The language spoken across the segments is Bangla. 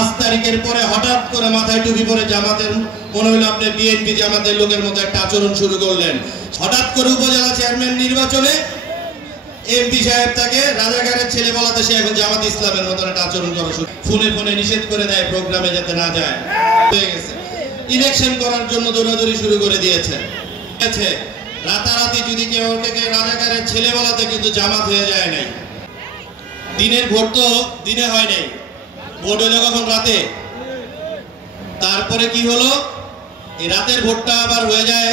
5 তারিখের পরে হঠাৎ করে মাথায় টুপি পরে জামাতের মনে হলো আপনি বিএনপি জামাতের লোকের মতো একটা আচরণ শুরু করলেন। হঠাৎ করে উপজেলা চেয়ারম্যান নির্বাচনে এমপি সাহেব তাকে রাজাকারের ছেলে বলাতে সে এখন জামাত ইসলামের মতো একটা আচরণ করা শুরু, ফোনে ফোনে নিষেধ করে দেয় প্রোগ্রামে যাতে না যায়। হয়ে গেছে ইলেকশন করার জন্য দৌড়াদৌড়ি শুরু করে দিয়েছে। রাতারাতি যদি কেউ রাজাকারের ছেলে বলাতে কিন্তু জামাত হয়ে যায় নাই। দিনের ভোট তো দিনে হয় নাই, ভোট হলো কখন? রাতে। তারপরে কি হলো, এই রাতের ভোটটা আবার হয়ে যায়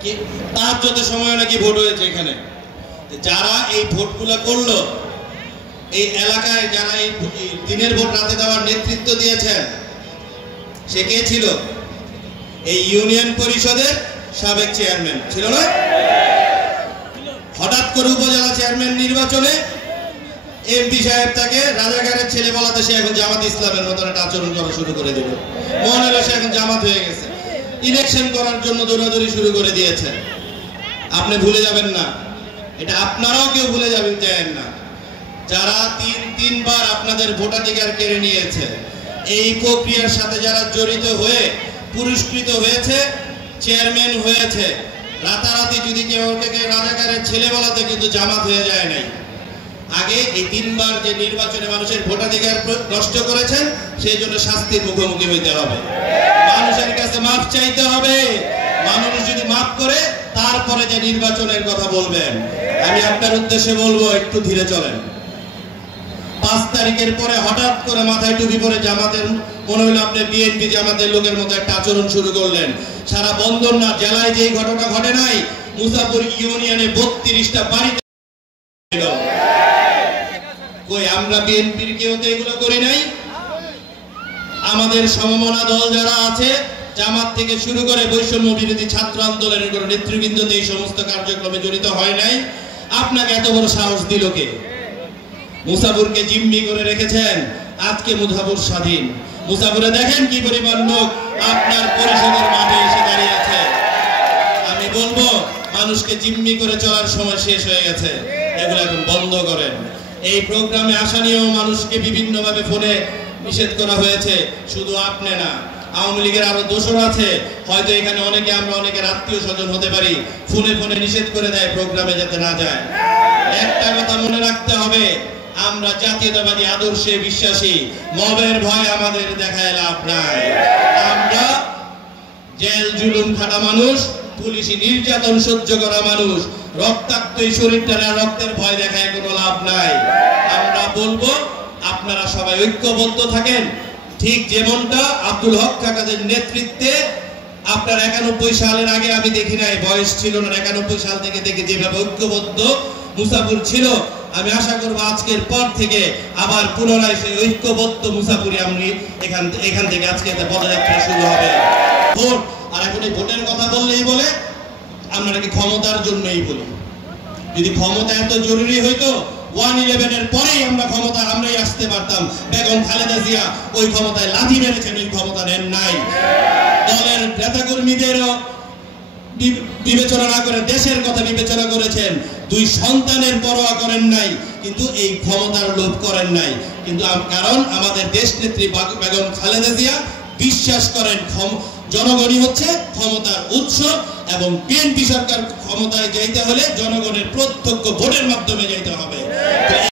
কি তাহাজ্জুদের সময় নাকি ভোট হয়েছে এখানে। যারা এই ভোটগুলো করলো, এই এলাকায় যারা এই দিনের ভোট রাতে দেওয়ার নেতৃত্ব দিয়েছেন, সে কে ছিল? এই ইউনিয়ন পরিষদের সাবেক চেয়ারম্যান ছিল না? হঠাৎ করে উপজেলা চেয়ারম্যান নির্বাচনে এমপি সাহেব তাকে রাজাকারের ছেলে বলাতে সে এখন জামাত ইসলামের মতো একটা আচরণ করা শুরু করে দিল। মনে হলো সে এখন জামাত হয়ে গেছে। ইলেকশন করার জন্য দৌড়াদৌড়ি শুরু করে দিয়েছে। আপনি ভুলে যাবেন না, এটা আপনারাও কেউ ভুলে যাবেন চান না। যারা তিনবার আপনাদের ভোটাধিকার কেড়ে নিয়েছে, এই প্রক্রিয়ার সাথে যারা জড়িত হয়ে পুরস্কৃত হয়েছে, চেয়ারম্যান হয়েছে, রাতারাতি যদি কেউ রাজাকারের ছেলে বলাতে কিন্তু জামাত হয়ে যায় নাই। আগে এই 3 বার যে নির্বাচনে মানুষের ভোটাধিকার নষ্ট করেছেন, সেই জন্য শাস্তির মুখোমুখি হইতে হবে, মানুষের কাছে মাফ চাইতে হবে। মানুষ যদি মাফ করে তারপরে যে নির্বাচনের কথা বলবেন। আমি আপনার উদ্দেশ্যে বলবো, একটু ধীরে চলেন। 5 তারিখের পরে হঠাৎ করে মাথায় টুপি পরে জামাতের মনে হলো আপনি বিএনপি জামাতের লোকের মতো একটা আচরণ শুরু করলেন। সারা বন্দরনা জেলায় যে ঘটনা ঘটে নাই, মুসাপুর ইউনিয়নে 32টা বাড়িতে কই আমরা বিএনপির কেউ তো এগুলো করি নাই। আমাদের সমমনা দল যারা আছে, জামাত থেকে শুরু করে বৈষম্য বিরোধী ছাত্র আন্দোলনের কোনো নেতৃবৃন্দ এই সমস্ত কার্যক্রমে জড়িত হয় নাই। আপনাকে এত বড় সাহস দিল কে? মুসাপুরকে জিম্মি করে রেখেছেন, আজকে মুসাপুর স্বাধীন। মুসাপুরে দেখেন কি পরিমাণ লোক আপনার পরিষদের মাঠে এসে দাঁড়িয়েছে। আমি বলবো, মানুষকে জিম্মি করে চলার সময় শেষ হয়ে গেছে, এগুলো এখন বন্ধ করেন। এই প্রোগ্রামে আসা নিয়েও মানুষকে বিভিন্নভাবে ফোনে নিষেধ করা হয়েছে। শুধু আপনি না, আওয়ামী লীগের আরো দোষর আছে, হয়তো এখানে আমরা অনেকের আত্মীয় স্বজন হতে পারি, ফোনে ফোনে নিষেধ করে দেয় প্রোগ্রামে যাতে না যায়। একটা কথা মনে রাখতে হবে, আমরা জাতীয়তাবাদী আদর্শে বিশ্বাসী। মবের ভয় আমাদের দেখায় লাভ নাই। আমরা জেল জুলুম খাটা মানুষ, পুলিশি নির্যাতন সহ্য করা মানুষ। রক্তাক্ত এই শরীরটার রক্তের ভয় দেখায় কোনো লাভ নাই। আমরা বলবো, আপনারা সবাই ঐক্যবদ্ধ থাকেন। ঠিক যেমনটা আব্দুল হক কাকাদের নেতৃত্বে আপনার 91 সালের আগে আমি দেখি নাই, বয়স ছিল না, 91 সাল থেকে দেখে যেভাবে ঐক্যবদ্ধ মুসাপুর ছিল, আমি আশা করবো আজকের পর থেকে আবার পুনরায় সেই ঐক্যবদ্ধ মুসাপুরি আমি এখান থেকে আজকে পদযাত্রা শুরু হবে। ভোট, আর এখন এই ভোটের কথা বললেই বলে আমরা নাকি ক্ষমতার জন্যই বলি। যদি ক্ষমতা এত জরুরি হইতো, 1/11 এর পরেই আমরাই আসতে পারতাম। বেগম খালেদা জিয়া ওই ক্ষমতায় লাথি মেরেছেন, ওই ক্ষমতা নেন নাই। দলের নেতাকর্মীদেরও বিবেচনা না করে দেশের কথা বিবেচনা করেছেন। 2 সন্তানের পরোয়া করেন নাই, কিন্তু এই ক্ষমতার লোভ করেন নাই। কিন্তু কারণ আমাদের দেশ নেত্রী বেগম খালেদা জিয়া বিশ্বাস করেন জনগণই হচ্ছে ক্ষমতার উৎস, এবং বিএনপি সরকার ক্ষমতায় যাইতে হলে জনগণের প্রত্যক্ষ ভোটের মাধ্যমে যাইতে হবে।